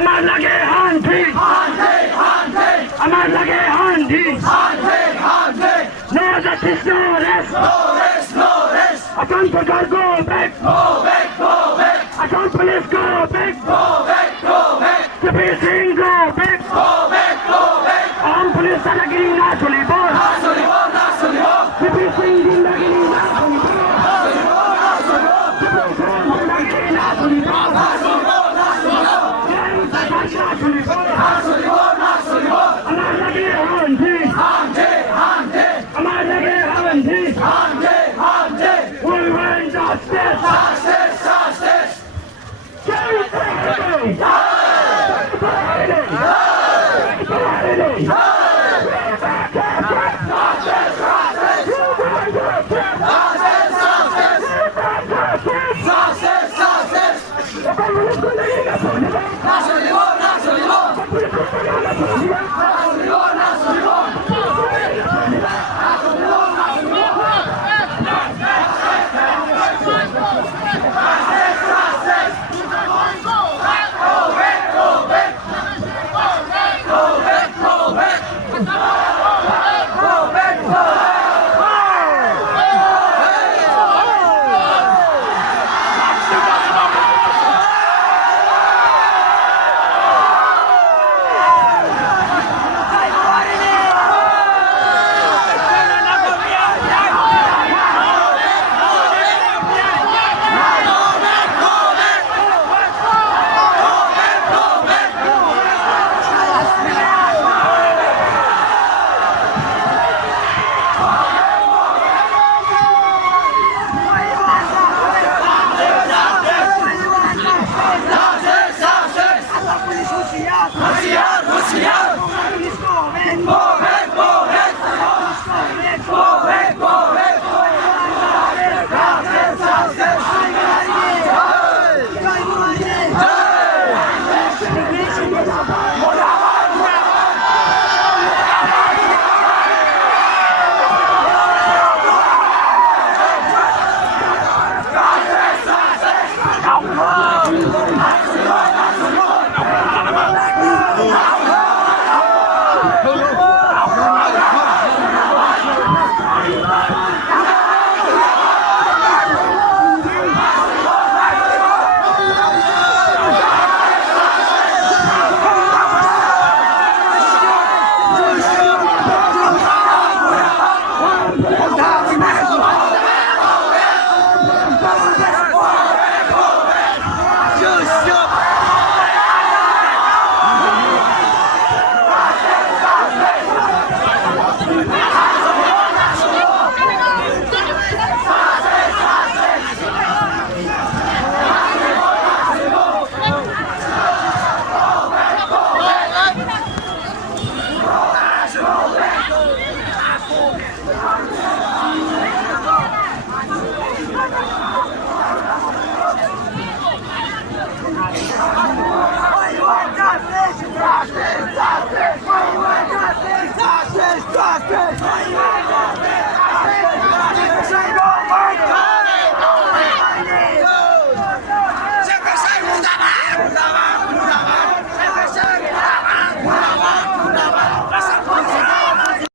আমার লাগে হান্ডি আমার লাগে handi No justice, no rest. I can't forget, go back. I can't police, go back. The pacing, go back. Armed police are getting naturally born. The pacing, zindagi naturally born. The pacing, zindagi naturally born.